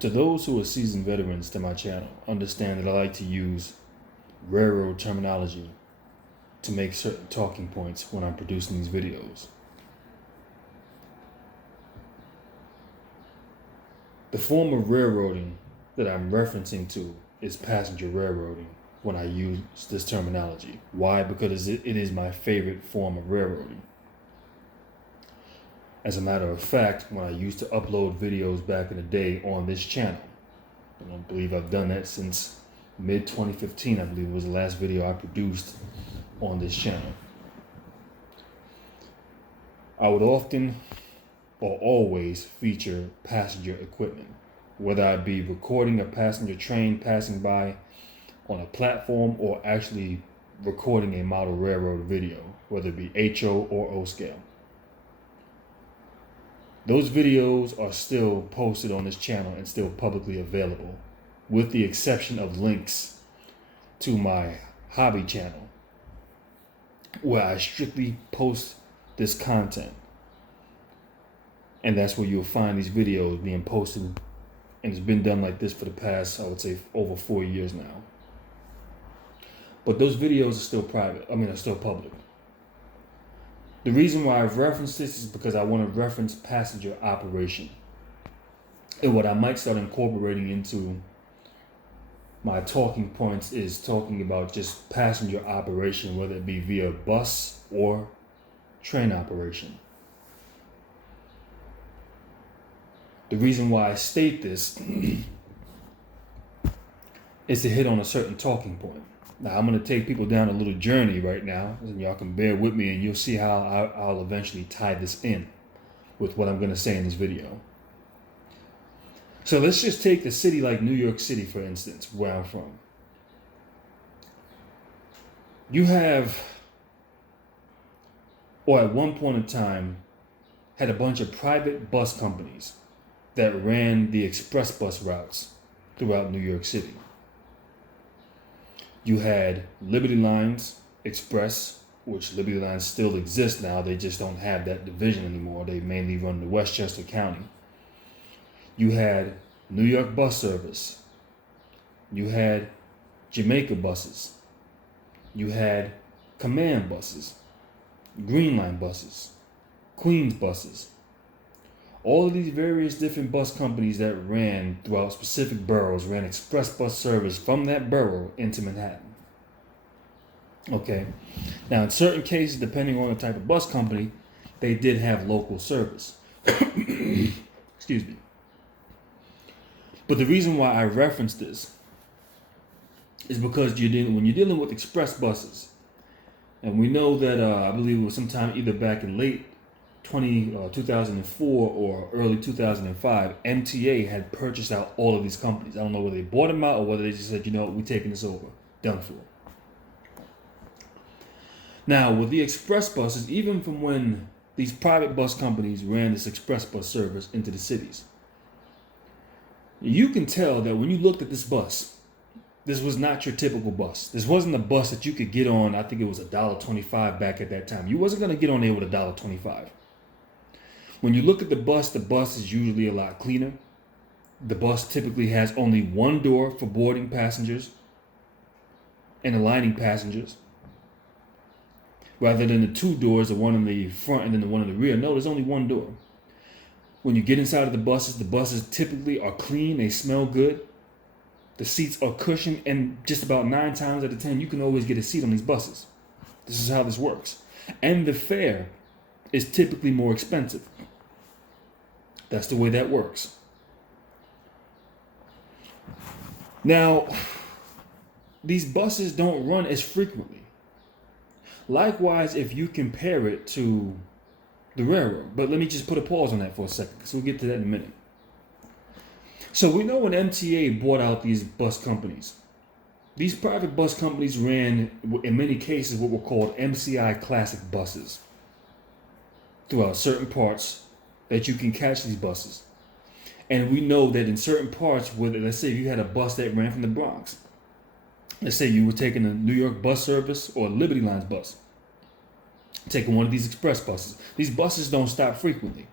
To those who are seasoned veterans to my channel, understand that I like to use railroad terminology to make certain talking points when I'm producing these videos. The form of railroading that I'm referencing to is passenger railroading when I use this terminology. Why? Because it is my favorite form of railroading. As a matter of fact, when I used to upload videos back in the day on this channel, and I believe I've done that since mid-2015, I believe was the last video I produced on this channel. I would often or always feature passenger equipment, whether I be recording a passenger train passing by on a platform or actually recording a model railroad video, whether it be HO or O scale. Those videos are still posted on this channel and still publicly available, with the exception of links to my hobby channel, where I strictly post this content. And that's where you'll find these videos being posted. And it's been done like this for the past, I would say, over 4 years now. But those videos are still are still public. The reason why I've referenced this is because I want to reference passenger operation. And what I might start incorporating into my talking points is talking about just passenger operation, whether it be via bus or train operation. The reason why I state this is to hit on a certain talking point. Now, I'm going to take people down a little journey right now, and y'all can bear with me, and you'll see how I'll eventually tie this in with what I'm going to say in this video. So let's just take a city like New York City, for instance, where I'm from. You have, or at one point in time, had a bunch of private bus companies that ran the express bus routes throughout New York City. You had Liberty Lines Express, which Liberty Lines still exist now. They just don't have that division anymore. They mainly run the Westchester County. You had New York Bus Service. You had Jamaica buses. You had Command buses, Green Line buses, Queens buses. All of these various different bus companies that ran throughout specific boroughs ran express bus service from that borough into Manhattan. Okay. Now, in certain cases, depending on the type of bus company, they did have local service. Excuse me. But the reason why I reference this is because when you're dealing with express buses, and we know that I believe it was sometime either back in late 2004 or early 2005, MTA had purchased out all of these companies. I don't know whether they bought them out or whether they just said, we're taking this over. Done for. Now, with the express buses, even from when these private bus companies ran this express bus service into the cities, you can tell that when you looked at this bus, this was not your typical bus. This wasn't a bus that you could get on. I think it was $1.25 back at that time. You wasn't going to get on there with $1.25. When you look at the bus is usually a lot cleaner. The bus typically has only one door for boarding passengers and alighting passengers, rather than the two doors, the one in the front and then the one in the rear. No, there's only one door. When you get inside of the buses typically are clean, they smell good. The seats are cushioned, and just about 9 times out of 10, you can always get a seat on these buses. This is how this works. And the fare is typically more expensive. That's the way that works. Now, these buses don't run as frequently. Likewise, if you compare it to the railroad. But let me just put a pause on that for a second, because we'll get to that in a minute. So we know when MTA bought out these bus companies, these private bus companies ran, in many cases, what were called MCI classic buses throughout certain parts that you can catch these buses. And we know that in certain parts, where, let's say if you had a bus that ran from the Bronx, let's say you were taking a New York bus service or a Liberty Lines bus, taking one of these express buses. These buses don't stop frequently.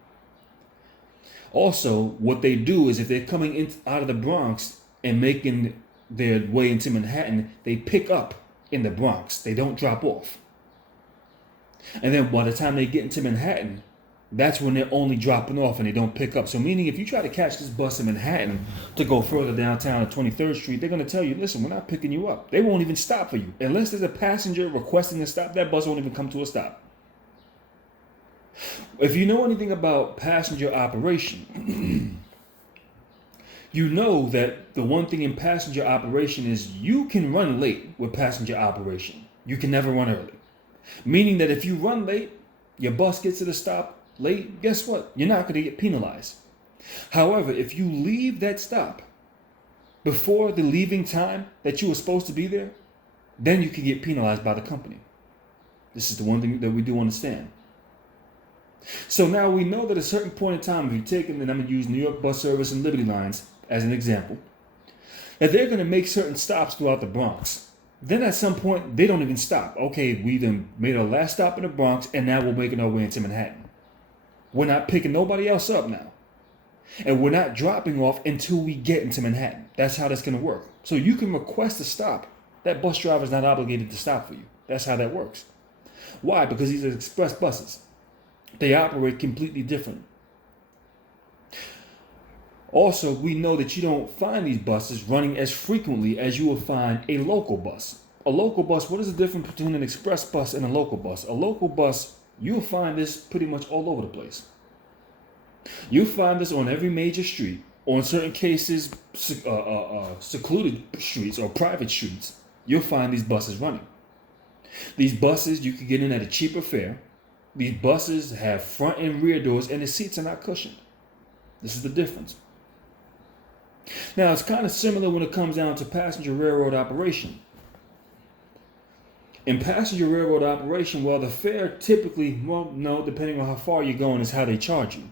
Also, what they do is if they're coming in out of the Bronx and making their way into Manhattan, they pick up in the Bronx. They don't drop off. And then by the time they get into Manhattan, that's when they're only dropping off and they don't pick up. So meaning if you try to catch this bus in Manhattan to go further downtown at 23rd Street, they're going to tell you, listen, we're not picking you up. They won't even stop for you. Unless there's a passenger requesting to stop, that bus won't even come to a stop. If you know anything about passenger operation, you know that the one thing in passenger operation is you can run late with passenger operation. You can never run early. Meaning that if you run late, your bus gets to the stop late, guess what? You're not going to get penalized. However, if you leave that stop before the leaving time that you were supposed to be there, then you can get penalized by the company. This is the one thing that we do understand. So now we know that at a certain point in time, if you take, and I'm going to use New York Bus Service and Liberty Lines as an example, that they're going to make certain stops throughout the Bronx. Then at some point, they don't even stop. Okay, we then made our last stop in the Bronx, and now we're making our way into Manhattan. We're not picking nobody else up now. And we're not dropping off until we get into Manhattan. That's how that's going to work. So you can request a stop. That bus driver is not obligated to stop for you. That's how that works. Why? Because these are express buses. They operate completely different. Also, we know that you don't find these buses running as frequently as you will find a local bus. A local bus, what is the difference between an express bus and a local bus? A local bus, you'll find this pretty much all over the place. You'll find this on every major street, or in certain cases, secluded streets or private streets. You'll find these buses running. These buses, you can get in at a cheaper fare. These buses have front and rear doors, and the seats are not cushioned. This is the difference. Now, it's kind of similar when it comes down to passenger railroad operation. In passenger railroad operation, well, the fare typically, well, no, depending on how far you're going, is how they charge you.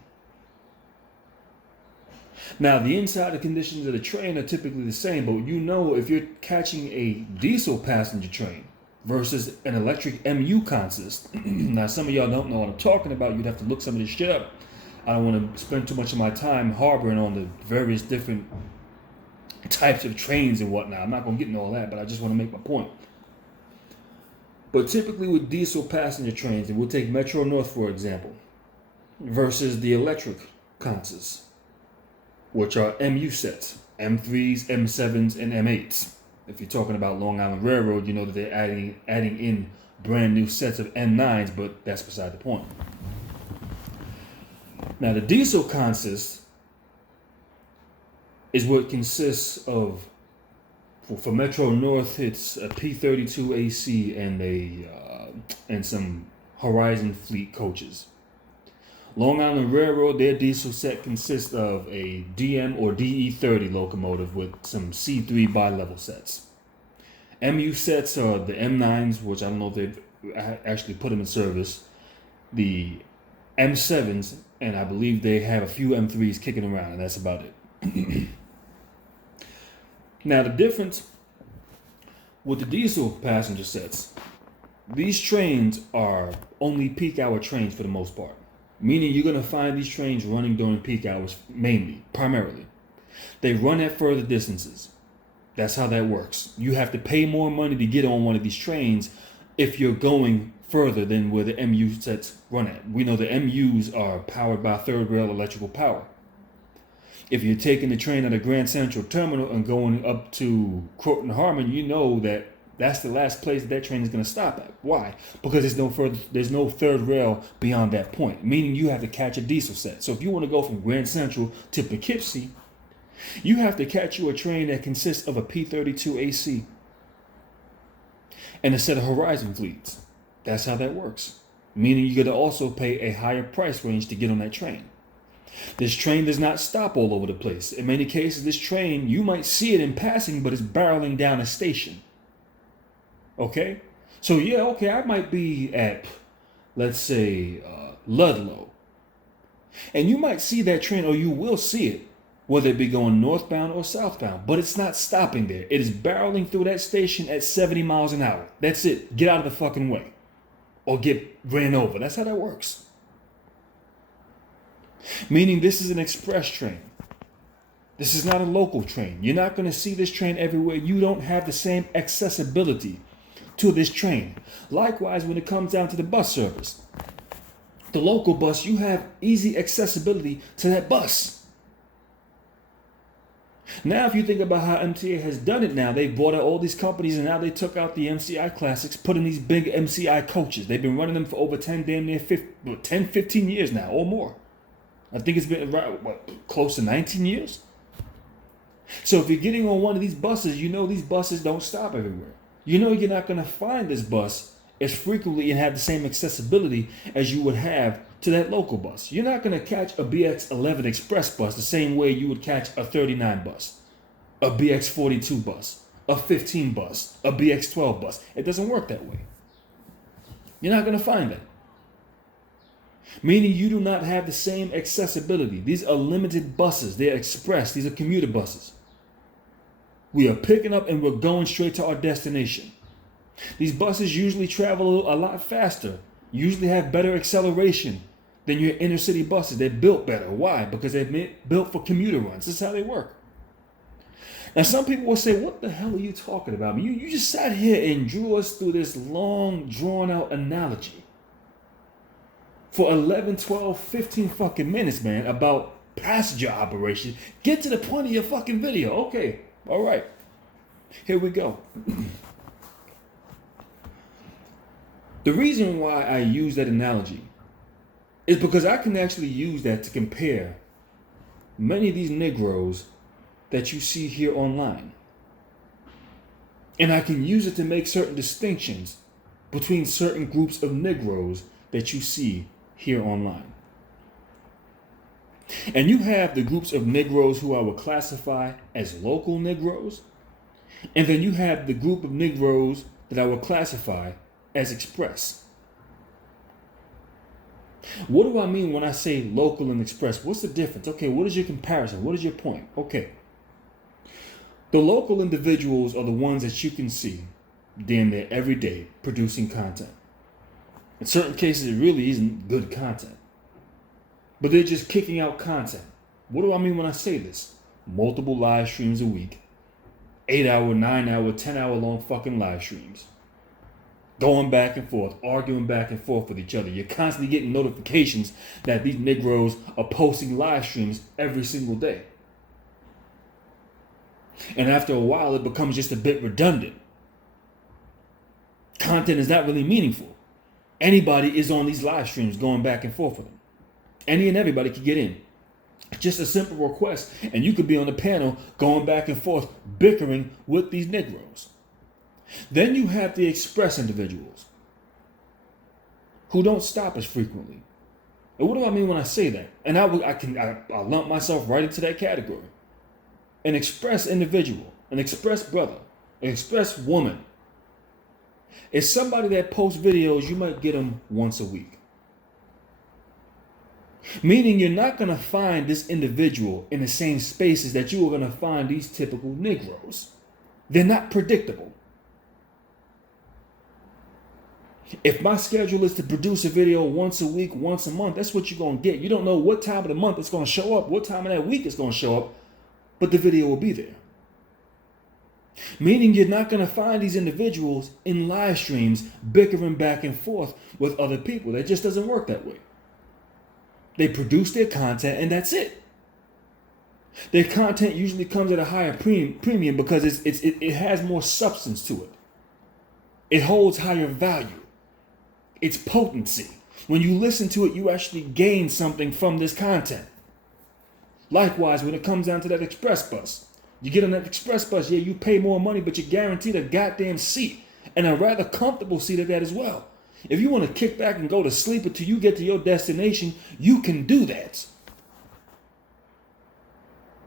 Now, the insider conditions of the train are typically the same, but you know if you're catching a diesel passenger train versus an electric MU consist. Now, some of y'all don't know what I'm talking about. You'd have to look some of this shit up. I don't want to spend too much of my time harboring on the various different types of trains and whatnot. I'm not going to get into all that, but I just want to make my point. But typically with diesel passenger trains, and we'll take Metro North for example, versus the electric consists, which are MU sets, M3s, M7s, and M8s. If you're talking about Long Island Railroad, you know that they're adding in brand new sets of M9s, but that's beside the point. Now, the diesel consist is what consists of, for Metro North, it's a P32 AC and some Horizon Fleet coaches. Long Island Railroad, their diesel set consists of a DM or DE30 locomotive with some C3 bi-level sets. MU sets are the M9s, which I don't know if they've actually put them in service, the M7s, and I believe they have a few M3s kicking around, and that's about it. Now, the difference with the diesel passenger sets, these trains are only peak hour trains for the most part. Meaning you're going to find these trains running during peak hours primarily. They run at further distances. That's how that works. You have to pay more money to get on one of these trains if you're going further than where the MU sets run at. We know the MUs are powered by third rail electrical power. If you're taking the train at a Grand Central Terminal and going up to Croton Harmon, you know that that's the last place that train is going to stop at. Why? Because there's no third rail beyond that point, meaning you have to catch a diesel set. So if you want to go from Grand Central to Poughkeepsie, you have to catch you a train that consists of a P32 AC and a set of Horizon Fleets. That's how that works. Meaning you're going to also pay a higher price range to get on that train. This train does not stop all over the place. In many cases, this train, you might see it in passing, but it's barreling down a station. Okay? So yeah, okay, I might be at, let's say, Ludlow. And you might see that train, or you will see it, whether it be going northbound or southbound, but it's not stopping there. It is barreling through that station at 70 miles an hour. That's it. Get out of the fucking way. Or get ran over. That's how that works. Meaning this is an express train. This is not a local train. You're not going to see this train everywhere. You don't have the same accessibility to this train. Likewise, when it comes down to the bus service, the local bus, you have easy accessibility to that bus. Now, if you think about how MTA has done it now, they've bought out all these companies and now they took out the MCI classics, put in these big MCI coaches. They've been running them for over 15 years now or more. I think it's been close to 19 years. So if you're getting on one of these buses, you know these buses don't stop everywhere. You know you're not going to find this bus as frequently and have the same accessibility as you would have to that local bus. You're not going to catch a BX11 Express bus the same way you would catch a 39 bus, a BX42 bus, a 15 bus, a BX12 bus. It doesn't work that way. You're not going to find that. Meaning you do not have the same accessibility. These are limited buses. They're express. These are commuter buses. We are picking up and we're going straight to our destination. These buses usually travel a lot faster, usually have better acceleration than your inner city buses. They're built better. Why? Because they're built for commuter runs. This is how they work. Now, some people will say, what the hell are you talking about? You just sat here and drew us through this long, drawn-out analogy for 11, 12, 15 fucking minutes, man, about passenger operation. Get to the point of your fucking video. Okay, all right. Here we go. The reason why I use that analogy is because I can actually use that to compare many of these Negroes that you see here online. And I can use it to make certain distinctions between certain groups of Negroes that you see here online. And you have the groups of Negroes who I would classify as local Negroes. And then you have the group of Negroes that I would classify as express. What do I mean when I say local and express? What's the difference? Okay, what is your comparison? What is your point? Okay. The local individuals are the ones that you can see damn near every day producing content. In certain cases, it really isn't good content. But they're just kicking out content. What do I mean when I say this? Multiple live streams a week. 8-hour, 9-hour, 10-hour long fucking live streams. Going back and forth, arguing back and forth with each other. You're constantly getting notifications that these Negroes are posting live streams every single day. And after a while, it becomes just a bit redundant. Content is not really meaningful. Anybody is on these live streams going back and forth with them. Any and everybody can get in. Just a simple request, and you could be on the panel going back and forth, bickering with these Negroes. Then you have the express individuals who don't stop as frequently. And what do I mean when I say that? And I lump myself right into that category. An express individual, an express brother, an express woman is somebody that posts videos. You might get them once a week. Meaning you're not going to find this individual in the same spaces that you are going to find these typical Negroes. They're not predictable. If my schedule is to produce a video once a week, once a month, that's what you're going to get. You don't know what time of the month it's going to show up, what time of that week it's going to show up, but the video will be there. Meaning you're not going to find these individuals in live streams bickering back and forth with other people. That just doesn't work that way. They produce their content and that's it. Their content usually comes at a higher premium because it has more substance to it. It holds higher value. It's potency. When you listen to it, you actually gain something from this content. Likewise, when it comes down to that express bus, you get on that express bus, yeah, you pay more money, but you're guaranteed a goddamn seat and a rather comfortable seat at that as well. If you want to kick back and go to sleep until you get to your destination, you can do that.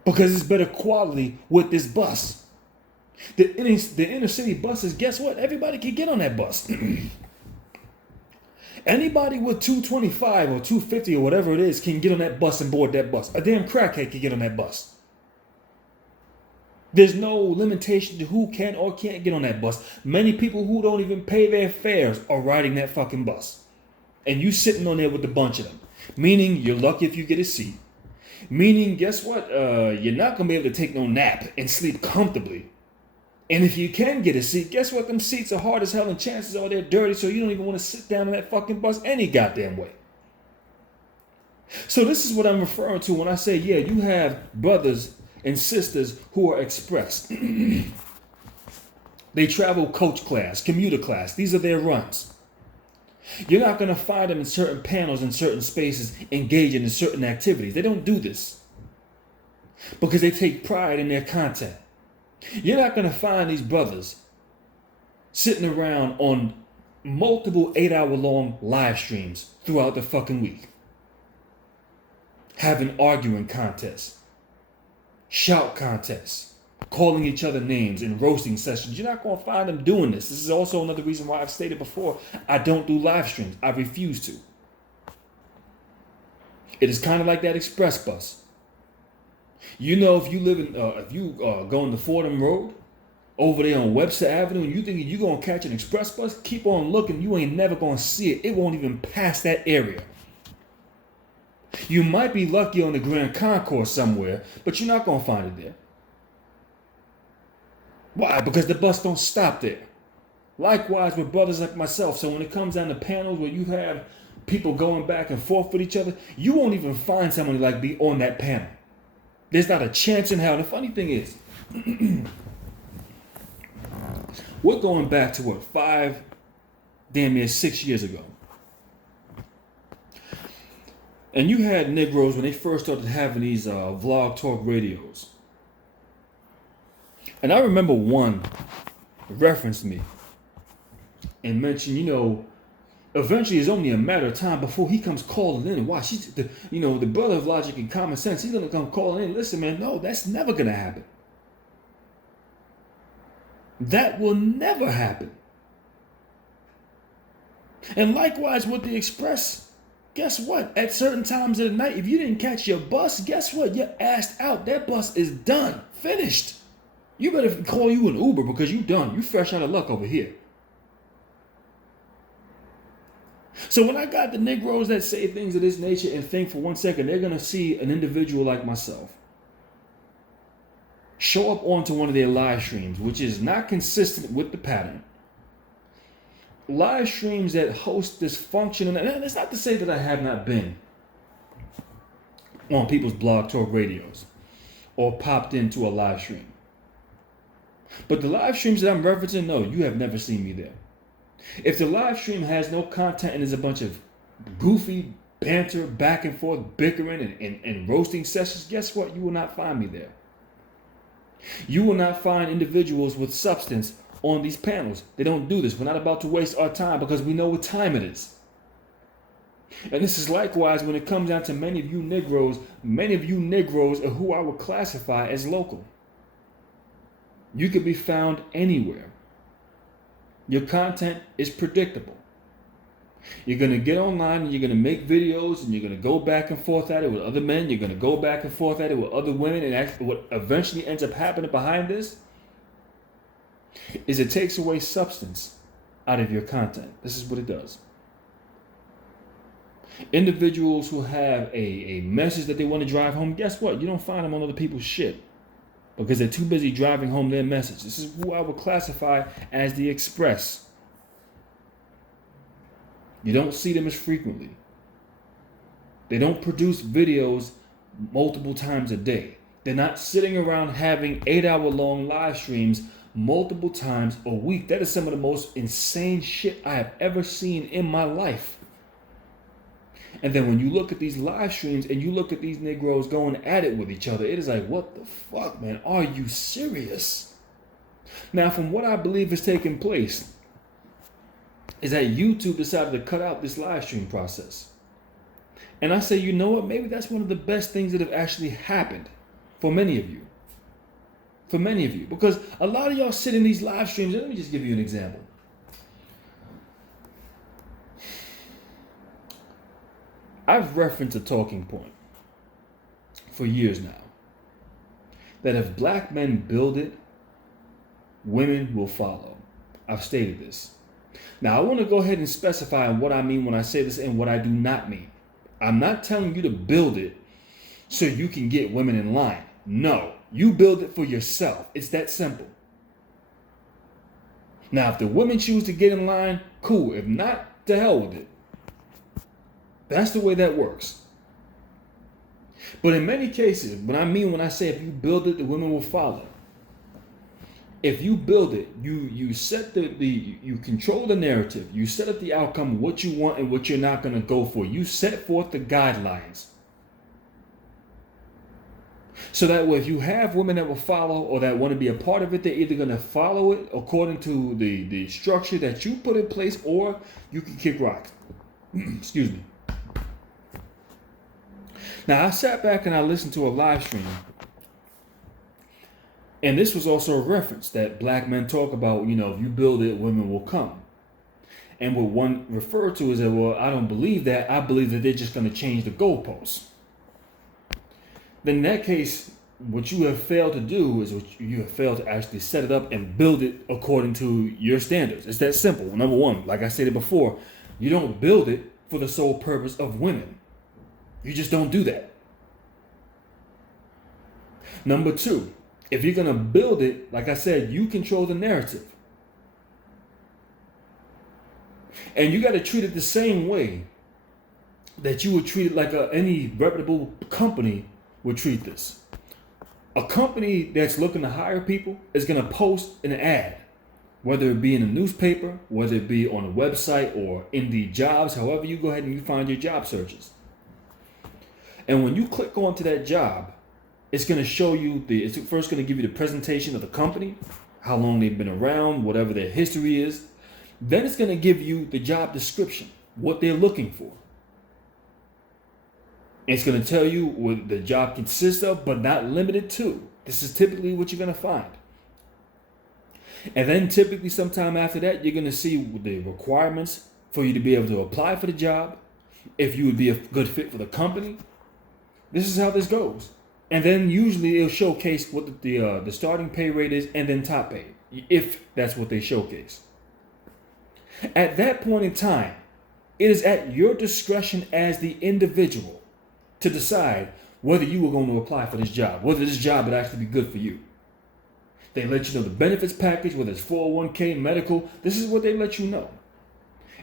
Because it's better quality with this bus. The inner city buses, guess what? Everybody can get on that bus. Anybody with 225 or 250 or whatever it is can get on that bus and board that bus. A damn crackhead can get on that bus. There's no limitation to who can or can't get on that bus. Many people who don't even pay their fares are riding that fucking bus. And you sitting on there with a bunch of them. Meaning you're lucky if you get a seat. Meaning, guess what? You're not going to be able to take no nap and sleep comfortably. And if you can get a seat, guess what? Them seats are hard as hell and chances are they're dirty, so you don't even want to sit down in that fucking bus any goddamn way. So this is what I'm referring to when I say, yeah, you have brothers and sisters who are expressed. They travel coach class, commuter class. These are their runs. You're not going to find them in certain panels in certain spaces engaging in certain activities. They don't do this because they take pride in their content. You're not going to find these brothers sitting around on multiple 8-hour-long live streams throughout the fucking week, having arguing contests, shout contests, calling each other names and roasting sessions. You're not going to find them doing this. This is also another reason why I've stated before, I don't do live streams. I refuse to. It is kind of like that express bus. You know, if you live in, if you going to Fordham Road, over there on Webster Avenue, and you think you're going to catch an express bus, keep on looking. You ain't never going to see it. It won't even pass that area. You might be lucky on the Grand Concourse somewhere, but you're not going to find it there. Why? Because the bus don't stop there. Likewise with brothers like myself. So when it comes down to panels where you have people going back and forth with each other, you won't even find someone like me on that panel. There's not a chance in hell. And the funny thing is, we're going back to what, 6 years ago. And you had Negroes when they first started having these vlog talk radios. And I remember one referenced me and mentioned, eventually it's only a matter of time before he comes calling in. Watch, the brother of logic and common sense, he's going to come calling in. Listen, man, no, that's never going to happen. That will never happen. And likewise with the Express, guess what? At certain times of the night, if you didn't catch your bus, guess what? You're assed out. That bus is done. Finished. You better call you an Uber because you done. You fresh out of luck over here. So when I got the Negroes that say things of this nature and think for 1 second they're going to see an individual like myself show up onto one of their live streams, which is not consistent with the pattern. Live streams that host dysfunction, and it's not to say that I have not been on people's blog talk radios or popped into a live stream. But the live streams that I'm referencing, no, you have never seen me there. If the live stream has no content and is a bunch of goofy banter, back and forth, bickering and roasting sessions, guess what? You will not find me there. You will not find individuals with substance on these panels. They don't do this. We're not about to waste our time because we know what time it is. And this is likewise when it comes down to many of you Negroes are who I would classify as local. You could be found anywhere. Your content is predictable. You're going to get online and you're going to make videos and you're going to go back and forth at it with other men. You're going to go back and forth at it with other women. And what eventually ends up happening behind this is it takes away substance out of your content. This is what it does. Individuals who have a message that they want to drive home, guess what? You don't find them on other people's shit because they're too busy driving home their message. This is who I would classify as the Express. You don't see them as frequently. They don't produce videos multiple times a day. They're not sitting around having 8-hour-long live streams multiple times a week. That is some of the most insane shit I have ever seen in my life. And then when you look at these live streams and you look at these Negroes going at it with each other, it is like, what the fuck, man? Are you serious? Now, from what I believe is taking place, is that YouTube decided to cut out this live stream process. And I say, you know what? Maybe that's one of the best things that have actually happened for many of you. For many of you. Because a lot of y'all sit in these live streams. Let me just give you an example. I've referenced a talking point for years now that if black men build it, women will follow. I've stated this. Now, I want to go ahead and specify what I mean when I say this and what I do not mean. I'm not telling you to build it so you can get women in line. No, you build it for yourself. It's that simple. Now, if the women choose to get in line, cool. If not, to hell with it. That's the way that works. But in many cases, what I mean when I say if you build it, the women will follow. If you build it, you set you control the narrative. You set up the outcome, what you want and what you're not going to go for. You set forth the guidelines. So that way, if you have women that will follow or that want to be a part of it, they're either going to follow it according to the structure that you put in place, or you can kick rocks. Excuse me. Now, I sat back and I listened to a live stream. And this was also a reference that black men talk about, if you build it, women will come. And what one referred to is that, well, I don't believe that. I believe that they're just going to change the goalposts. Then in that case, what you have failed to do is you have failed to actually set it up and build it according to your standards. It's that simple. Number one, like I stated before, you don't build it for the sole purpose of women. You just don't do that. Number two, if you're going to build it, like I said, you control the narrative. And you got to treat it the same way that you would treat it like any reputable company would treat this. A company that's looking to hire people is going to post an ad, whether it be in a newspaper, whether it be on a website or Indeed Jobs, however you go ahead and you find your job searches. And when you click onto that job, it's going to show you it's first going to give you the presentation of the company, how long they've been around, whatever their history is. Then it's going to give you the job description, what they're looking for. It's going to tell you what the job consists of, but not limited to. This is typically what you're going to find. And then typically sometime after that, you're going to see the requirements for you to be able to apply for the job, if you would be a good fit for the company. This is how this goes. And then usually it'll showcase what the starting pay rate is and then top pay, if that's what they showcase. At that point in time, it is at your discretion as the individual to decide whether you were going to apply for this job, whether this job would actually be good for you. They let you know the benefits package, whether it's 401k, medical. This is what they let you know.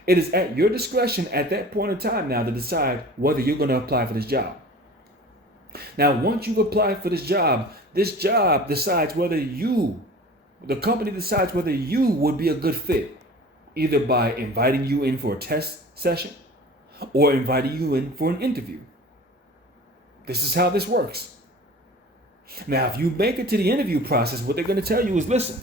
It is at your discretion at that point in time now to decide whether you're going to apply for this job. Now, once you've applied for this job decides whether the company decides whether you would be a good fit, either by inviting you in for a test session or inviting you in for an interview. This is how this works. Now, if you make it to the interview process, what they're going to tell you is, listen,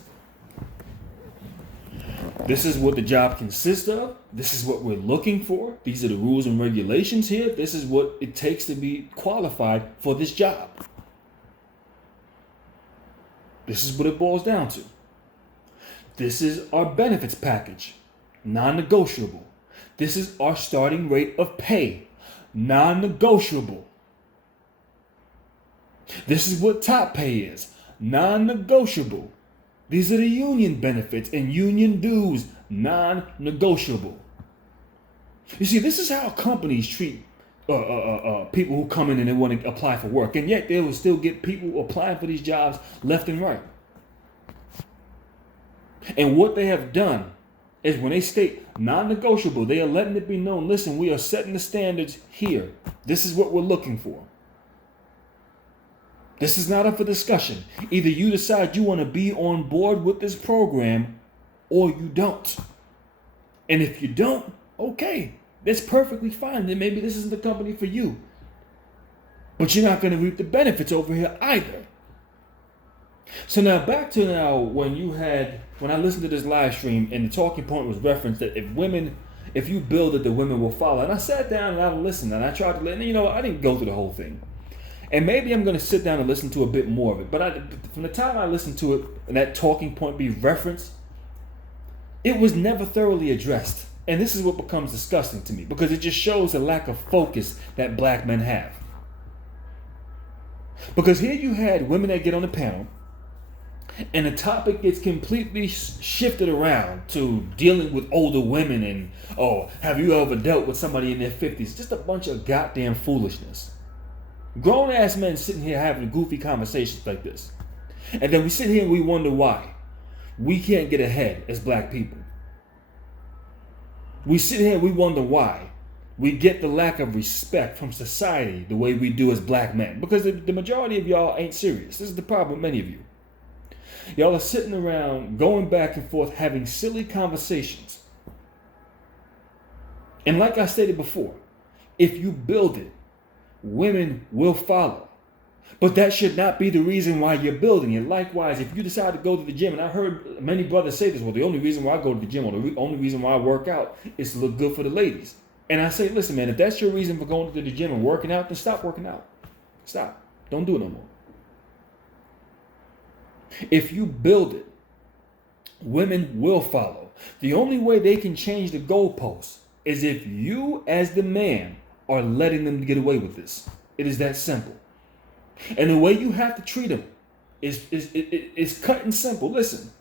this is what the job consists of. This is what we're looking for. These are the rules and regulations here. This is what it takes to be qualified for this job. This is what it boils down to. This is our benefits package, non-negotiable. This is our starting rate of pay, non-negotiable. This is what top pay is, non-negotiable. These are the union benefits and union dues, non-negotiable. You see, this is how companies treat people who come in and they want to apply for work, and yet they will still get people applying for these jobs left and right. And what they have done is when they state non-negotiable, they are letting it be known, listen, we are setting the standards here. This is what we're looking for. This is not up for discussion. Either you decide you want to be on board with this program or you don't. And if you don't, okay, that's perfectly fine. Then maybe this isn't the company for you. But you're not going to reap the benefits over here either. So now back to when I listened to this live stream and the talking point was referenced that if you build it, the women will follow. And I sat down and I listened and I tried to listen. I didn't go through the whole thing. And maybe I'm going to sit down and listen to a bit more of it. But from the time I listened to it and that talking point be referenced, it was never thoroughly addressed. And this is what becomes disgusting to me because it just shows the lack of focus that black men have. Because here you had women that get on the panel And the topic gets completely shifted around to dealing with older women and, oh, have you ever dealt with somebody in their 50s? Just a bunch of goddamn foolishness. Grown ass men sitting here having goofy conversations like this. And then we sit here and we wonder why we can't get ahead as black people. We sit here and we wonder why we get the lack of respect from society the way we do as black men. Because the majority of y'all ain't serious. This is the problem with many of you. Y'all are sitting around going back and forth having silly conversations. And like I stated before, if you build it, women will follow. But that should not be the reason why you're building it. Likewise, if you decide to go to the gym, and I heard many brothers say this, well, the only reason why I go to the gym or the only reason why I work out is to look good for the ladies. And I say, listen, man, if that's your reason for going to the gym and working out, then stop working out. Stop. Don't do it no more. If you build it, women will follow. The only way they can change the goalposts is if you, as the man, are letting them get away with this. It is that simple. And the way you have to treat them is cut and simple. Listen,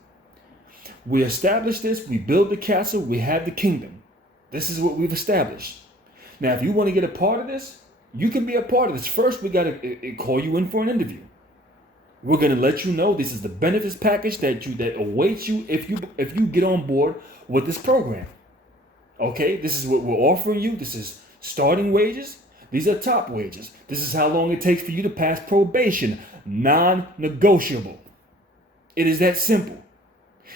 we established this, we build the castle, we have the kingdom. This is what we've established. Now, if you want to get a part of this, you can be a part of this. First, we got to call you in for an interview. We're going to let you know this is the benefits package that awaits you if you get on board with this program. Okay, this is what we're offering you. This is starting wages. These are top wages. This is how long it takes for you to pass probation. Non-negotiable. It is that simple.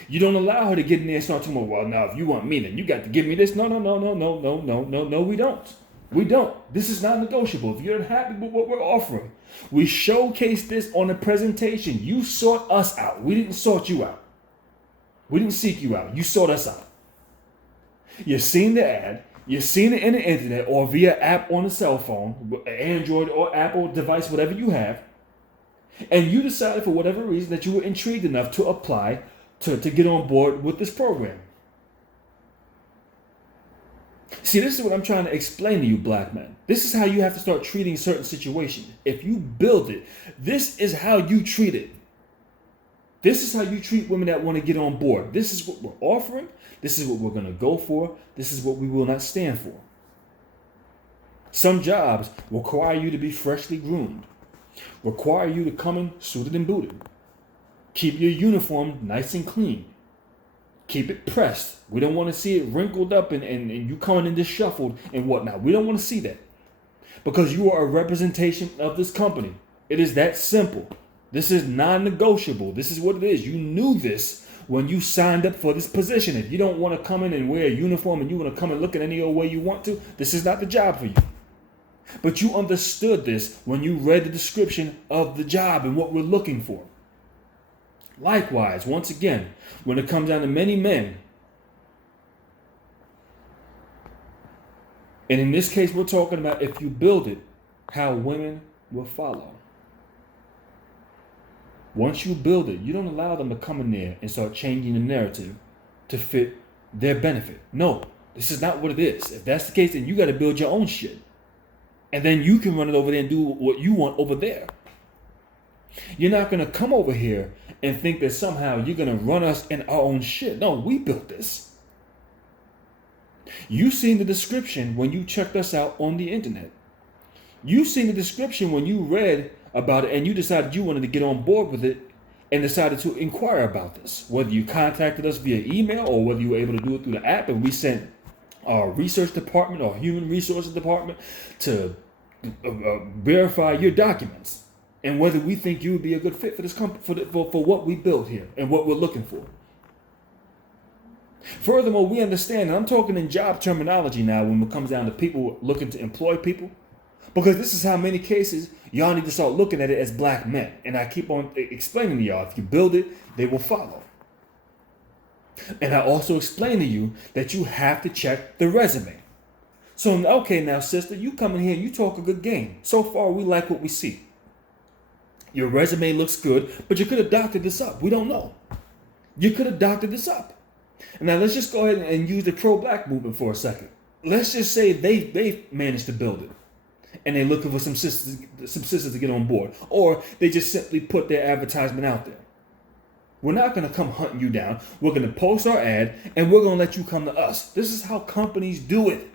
You don't allow her to get in there and start talking about, well, now if you want me, then you got to give me this. No, we don't. We don't. This is not negotiable. If you're happy with what we're offering, we showcase this on the presentation. You sought us out. We didn't sort you out. We didn't seek you out. You sought us out. You've seen the ad. You've seen it in the internet or via app on a cell phone, Android or Apple device, whatever you have. And you decided for whatever reason that you were intrigued enough to apply to get on board with this program. See, this is what I'm trying to explain to you, black men. This is how you have to start treating certain situations. If you build it, this is how you treat it. This is how you treat women that want to get on board. This is what we're offering. This is what we're going to go for. This is what we will not stand for. Some jobs require you to be freshly groomed, require you to come in suited and booted. Keep your uniform nice and clean. Keep it pressed. We don't want to see it wrinkled up and you coming in disheveled and whatnot. We don't want to see that. Because you are a representation of this company. It is that simple. This is non-negotiable. This is what it is. You knew this when you signed up for this position. If you don't want to come in and wear a uniform and you want to come and look at any old way you want to, this is not the job for you. But you understood this when you read the description of the job and what we're looking for. Likewise, once again, when it comes down to many men, and in this case, we're talking about if you build it, how women will follow. Once you build it, you don't allow them to come in there and start changing the narrative to fit their benefit. No, this is not what it is. If that's the case, then you got to build your own shit. And then you can run it over there and do what you want over there. You're not going to come over here and think that somehow you're going to run us in our own shit. No, we built this. You seen the description when you checked us out on the internet. You seen the description when you read about it and you decided you wanted to get on board with it and decided to inquire about this. Whether you contacted us via email or whether you were able to do it through the app and we sent our research department or human resources department to verify your documents and whether we think you would be a good fit for this company, for what we built here and what we're looking for. Furthermore, we understand, and I'm talking in job terminology now when it comes down to people looking to employ people, because this is how many cases y'all need to start looking at it as black men. And I keep on explaining to y'all, if you build it, they will follow. And I also explain to you that you have to check the resume. So, okay, now, sister, you come in here and you talk a good game. So far, we like what we see. Your resume looks good, but you could have doctored this up. We don't know. You could have doctored this up. And now let's just go ahead and use the pro-black movement for a second. Let's just say they've managed to build it. And they're looking for some sisters to get on board. Or they just simply put their advertisement out there. We're not going to come hunting you down. We're going to post our ad and we're going to let you come to us. This is how companies do it.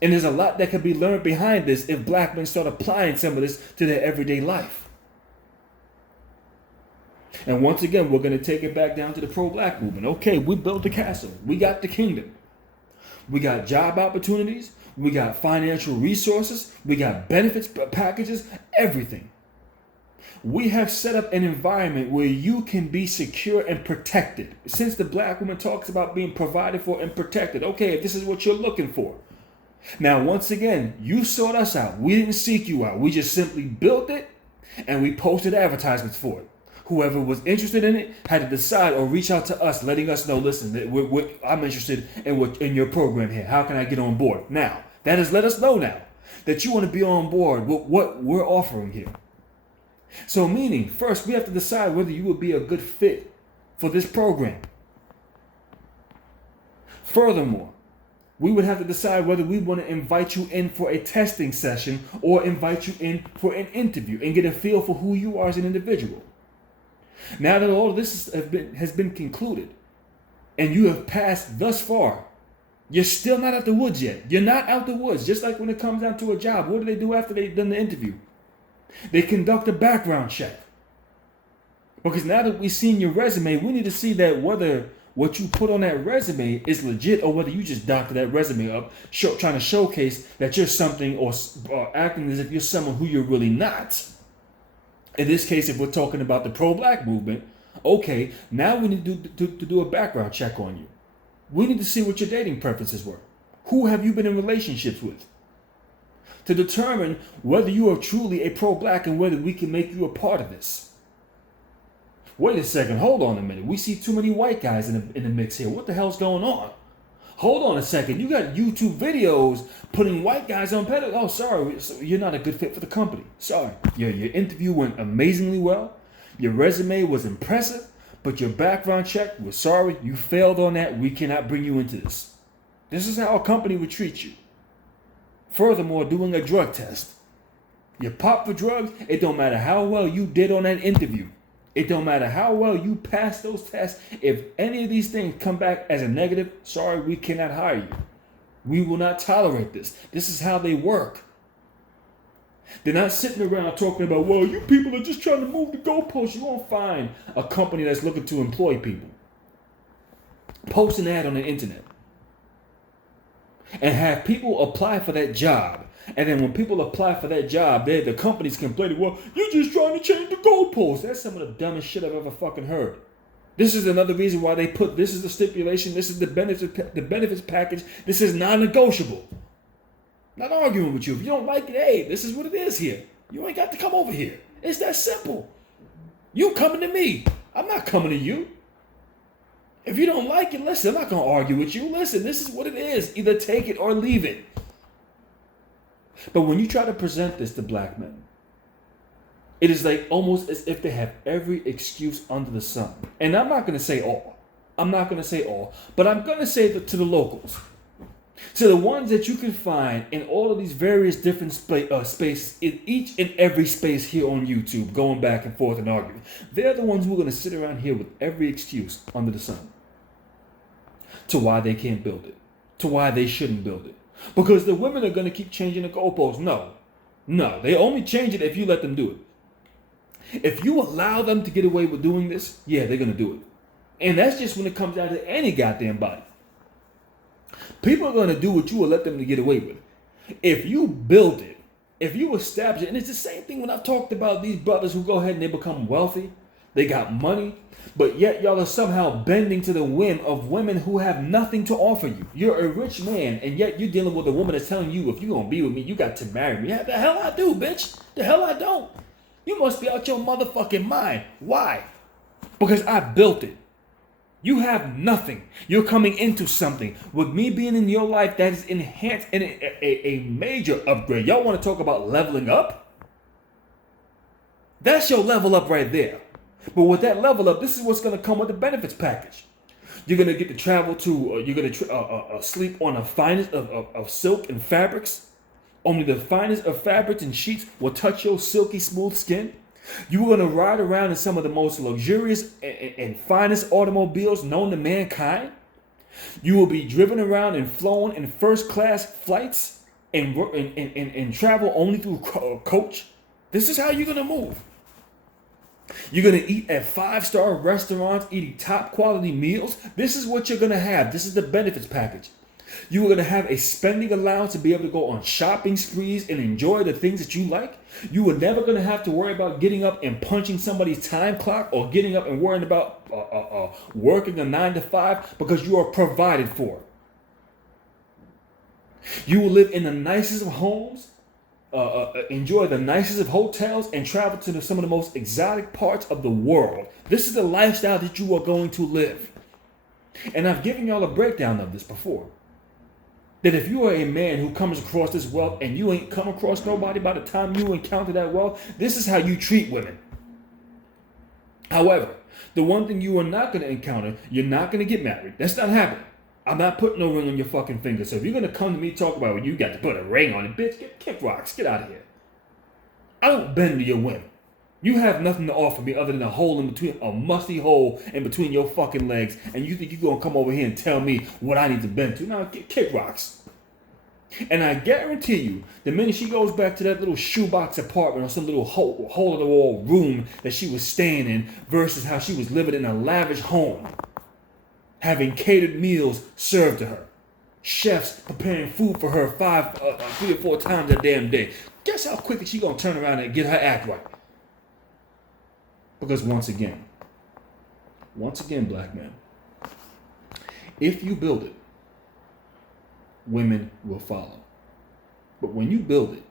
And there's a lot that can be learned behind this if black men start applying some of this to their everyday life. And once again, we're going to take it back down to the pro-black movement. Okay, we built the castle. We got the kingdom. We got job opportunities. We got financial resources. We got benefits packages, everything. We have set up an environment where you can be secure and protected. Since the black woman talks about being provided for and protected, okay, if this is what you're looking for. Now, once again, you sought us out. We didn't seek you out. We just simply built it and we posted advertisements for it. Whoever was interested in it had to decide or reach out to us, letting us know, listen, I'm interested in your program here. How can I get on board? Now, that has let us know now that you want to be on board with what we're offering here. So meaning, first, we have to decide whether you would be a good fit for this program. Furthermore, we would have to decide whether we want to invite you in for a testing session or invite you in for an interview and get a feel for who you are as an individual. Now that all of this has been concluded and you have passed thus far, you're still not out the woods yet. You're not out the woods. Just like when it comes down to a job, what do they do after they've done the interview? They conduct a background check. Because now that we've seen your resume, we need to see that whether what you put on that resume is legit or whether you just doctor that resume up, trying to showcase that you're something or acting as if you're someone who you're really not. In this case, if we're talking about the pro-black movement, okay, now we need to do a background check on you. We need to see what your dating preferences were. Who have you been in relationships with? To determine whether you are truly a pro-black and whether we can make you a part of this. Wait a second, hold on a minute. We see too many white guys in the mix here. What the hell's going on? Hold on a second. You got YouTube videos putting white guys on pedestal. Oh, sorry, so you're not a good fit for the company. Sorry. Your interview went amazingly well. Your resume was impressive, but your background check, we're sorry, you failed on that. We cannot bring you into this. This is how a company would treat you. Furthermore, doing a drug test. You pop for drugs, it don't matter how well you did on that interview. It don't matter how well you pass those tests. If any of these things come back as a negative, sorry, we cannot hire you. We will not tolerate this. This is how they work. They're not sitting around talking about, well, you people are just trying to move the goalposts. You won't find a company that's looking to employ people. Post an ad on the internet. And have people apply for that job. And then when people apply for that job, the company's complaining, well, you're just trying to change the goalposts. That's some of the dumbest shit I've ever fucking heard. This is another reason why they put, this is the stipulation, this is the benefits package, this is non-negotiable. Not arguing with you. If you don't like it, hey, this is what it is here. You ain't got to come over here. It's that simple. You coming to me. I'm not coming to you. If you don't like it, listen, I'm not going to argue with you. Listen, this is what it is. Either take it or leave it. But when you try to present this to black men, it is like almost as if they have every excuse under the sun. And I'm not going to say all. I'm not going to say all. But I'm going to say that to the locals. To the ones that you can find in all of these various different spaces, in each and every space here on YouTube, going back and forth and arguing. They're the ones who are going to sit around here with every excuse under the sun. To why they can't build it. To why they shouldn't build it. Because the women are going to keep changing the goalposts. No, they only change it if you let them do it. If you allow them to get away with doing this, yeah, they're going to do it. And that's just when it comes down to any goddamn body. People are going to do what you will let them to get away with. If you build it, if you establish it, and it's the same thing when I've talked about these brothers who go ahead and they become wealthy, they got money, but yet y'all are somehow bending to the whim of women who have nothing to offer you. You're a rich man, and yet you're dealing with a woman that's telling you, if you're going to be with me, you got to marry me. Yeah, the hell I do, bitch. The hell I don't. You must be out your motherfucking mind. Why? Because I built it. You have nothing. You're coming into something. With me being in your life, that is enhanced and a major upgrade. Y'all want to talk about leveling up? That's your level up right there. But with that level up, this is what's going to come with the benefits package. You're going to get to travel to, you're going to sleep on the finest of silk and fabrics. Only the finest of fabrics and sheets will touch your silky smooth skin. You were going to ride around in some of the most luxurious and finest automobiles known to mankind. You will be driven around and flown in first class flights and travel only through coach. This is how you're going to move. You're going to eat at 5-star restaurants, eating top quality meals. This is what you're going to have. This is the benefits package. You are going to have a spending allowance to be able to go on shopping sprees and enjoy the things that you like. You are never going to have to worry about getting up and punching somebody's time clock or getting up and worrying about working a 9 to 5 because you are provided for. You will live in the nicest of homes, enjoy the nicest of hotels, and travel to some of the most exotic parts of the world. This is the lifestyle that you are going to live. And I've given y'all a breakdown of this before. That if you are a man who comes across this wealth and you ain't come across nobody by the time you encounter that wealth, this is how you treat women. However, the one thing you are not going to encounter, you're not going to get married. That's not happening. I'm not putting no ring on your fucking finger. So if you're going to come to me talk about, well, you got to put a ring on it, bitch, get kick rocks. Get out of here. I don't bend to your whim. You have nothing to offer me other than a hole in between, a musty hole in between your fucking legs, and you think you're going to come over here and tell me what I need to bend to? No, kick rocks. And I guarantee you, the minute she goes back to that little shoebox apartment or some little hole-in-the-wall room that she was staying in versus how she was living in a lavish home, having catered meals served to her, chefs preparing food for her 3 or 4 times a damn day, guess how quickly she going to turn around and get her act right? Because once again, black men, if you build it, women will follow. But when you build it,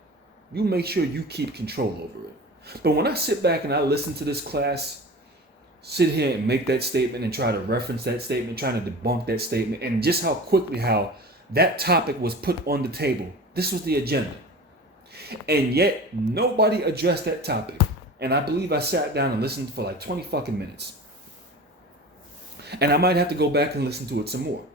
you make sure you keep control over it. But when I sit back and I listen to this class, sit here and make that statement and try to reference that statement, trying to debunk that statement, and just how quickly how that topic was put on the table. This was the agenda. And yet nobody addressed that topic. And I believe I sat down and listened for like 20 fucking minutes. And I might have to go back and listen to it some more.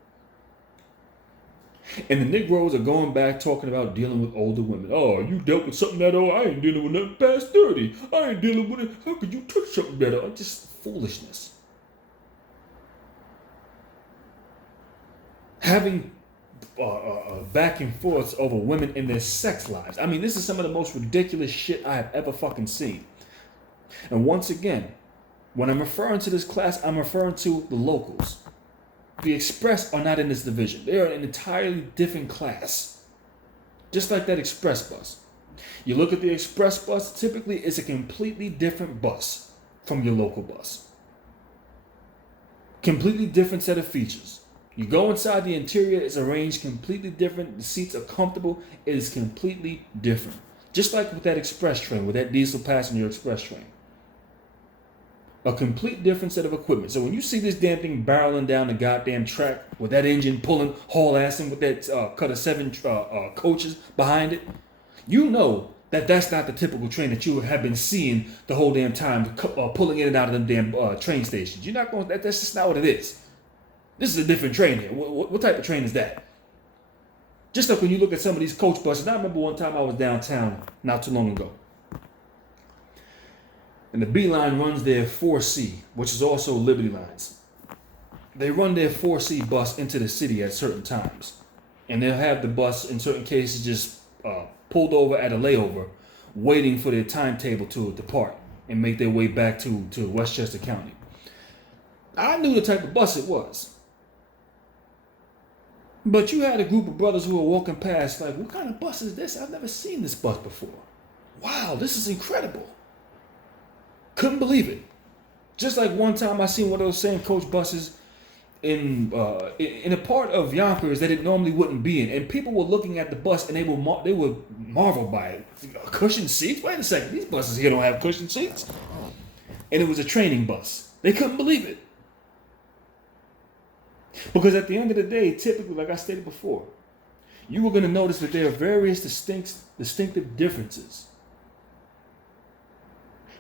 And the Negroes are going back talking about dealing with older women. Oh, you dealt with something that old? I ain't dealing with nothing past 30. I ain't dealing with it. How could you touch something better? Just foolishness. Having back and forths over women in their sex lives. I mean, this is some of the most ridiculous shit I have ever fucking seen. And once again, when I'm referring to this class, I'm referring to the locals. The Express are not in this division. They are an entirely different class. Just like that Express bus. You look at the Express bus, typically it's a completely different bus from your local bus. Completely different set of features. You go inside, the interior is arranged completely different. The seats are comfortable. It is completely different. Just like with that express train, with that diesel passenger express train. A complete different set of equipment. So when you see this damn thing barreling down the goddamn track with that engine pulling, haul assing with that cut of 7 coaches behind it, you know that that's not the typical train that you have been seeing the whole damn time pulling in and out of them damn train stations. You're not going. That's just not what it is. This is a different train here. What type of train is that? Just like when you look at some of these coach buses. I remember one time I was downtown not too long ago. And the B line runs their 4C, which is also Liberty Lines. They run their 4C bus into the city at certain times. And they'll have the bus, in certain cases, just pulled over at a layover, waiting for their timetable to depart and make their way back to Westchester County. I knew the type of bus it was. But you had a group of brothers who were walking past like, what kind of bus is this? I've never seen this bus before. Wow, this is incredible. Couldn't believe it. Just like one time I seen one of those same coach buses in a part of Yonkers that it normally wouldn't be in. And people were looking at the bus and they were marveled by it. Cushioned seats? Wait a second, these buses here don't have cushioned seats. And it was a training bus. They couldn't believe it. Because at the end of the day, typically, like I stated before, you were going to notice that there are various distinctive differences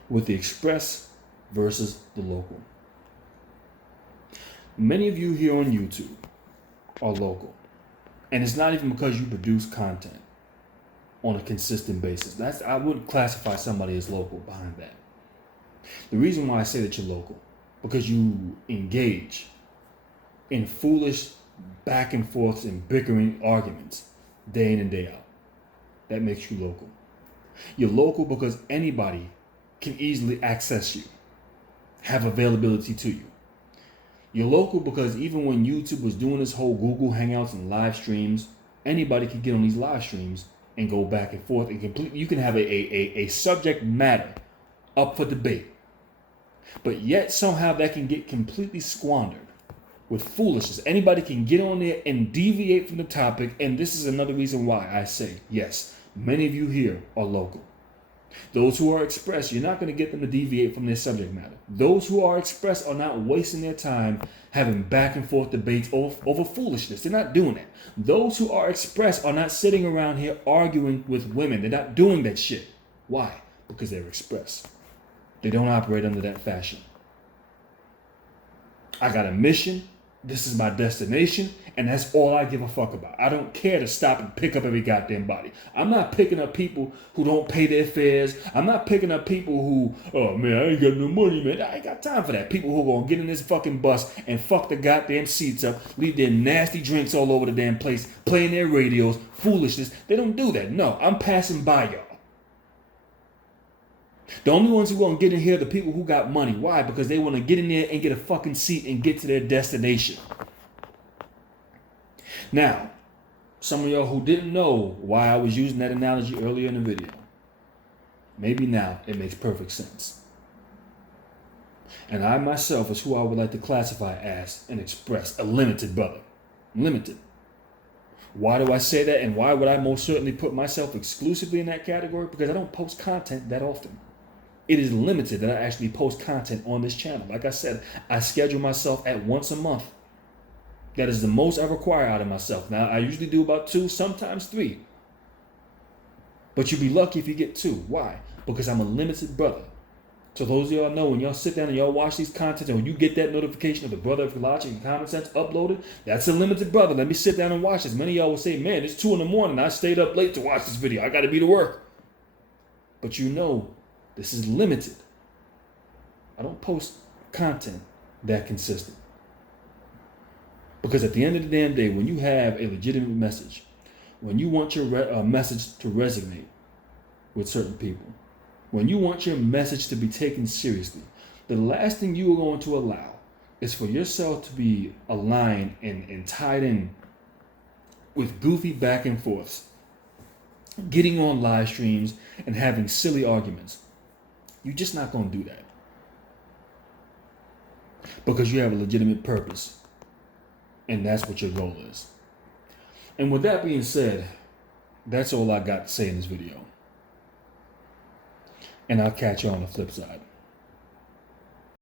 with the express versus the local. Many of you here on YouTube are local. And it's not even because you produce content on a consistent basis. I wouldn't classify somebody as local behind that. The reason why I say that you're local, because you engage in foolish back and forths and bickering arguments day in and day out. That makes you local. You're local because anybody can easily access you, have availability to you. You're local because even when YouTube was doing this whole Google Hangouts and live streams, anybody could get on these live streams and go back and forth and complete. You can have a subject matter up for debate. But yet somehow that can get completely squandered with foolishness. Anybody can get on there and deviate from the topic. And this is another reason why I say, yes, many of you here are local. Those who are express, you're not going to get them to deviate from their subject matter. Those who are express are not wasting their time having back and forth debates over foolishness. They're not doing that. Those who are express are not sitting around here arguing with women. They're not doing that shit. Why? Because they're express. They don't operate under that fashion. I got a mission. This is my destination, and that's all I give a fuck about. I don't care to stop and pick up every goddamn body. I'm not picking up people who don't pay their fares. I'm not picking up people who, oh man, I ain't got no money, man. I ain't got time for that. People who are gonna get in this fucking bus and fuck the goddamn seats up, leave their nasty drinks all over the damn place, playing their radios, foolishness. They don't do that. No, I'm passing by y'all. The only ones who gonna get in here are the people who got money. Why? Because they want to get in there and get a fucking seat and get to their destination. Now, some of y'all who didn't know why I was using that analogy earlier in the video, maybe now it makes perfect sense. And I myself is who I would like to classify as an express, a limited brother. Limited. Why do I say that, and why would I most certainly put myself exclusively in that category? Because I don't post content that often. It is limited that I actually post content on this channel. Like I said, I schedule myself at once a month. That is the most I require out of myself. Now, I usually do about 2, sometimes 3. But you'll be lucky if you get 2. Why? Because I'm a limited brother. So those of y'all know, when y'all sit down and y'all watch these content, and when you get that notification of the Brother of Logic and Common Sense uploaded, that's a limited brother. Let me sit down and watch this. Many of y'all will say, man, it's 2 in the morning. I stayed up late to watch this video. I got to be to work. But you know, this is limited. I don't post content that consistent. Because at the end of the damn day, when you have a legitimate message, when you want your message to resonate with certain people, when you want your message to be taken seriously, the last thing you are going to allow is for yourself to be aligned and tied in with goofy back and forths, getting on live streams and having silly arguments. You're just not going to do that. Because you have a legitimate purpose. And that's what your goal is. And with that being said, that's all I got to say in this video. And I'll catch you on the flip side.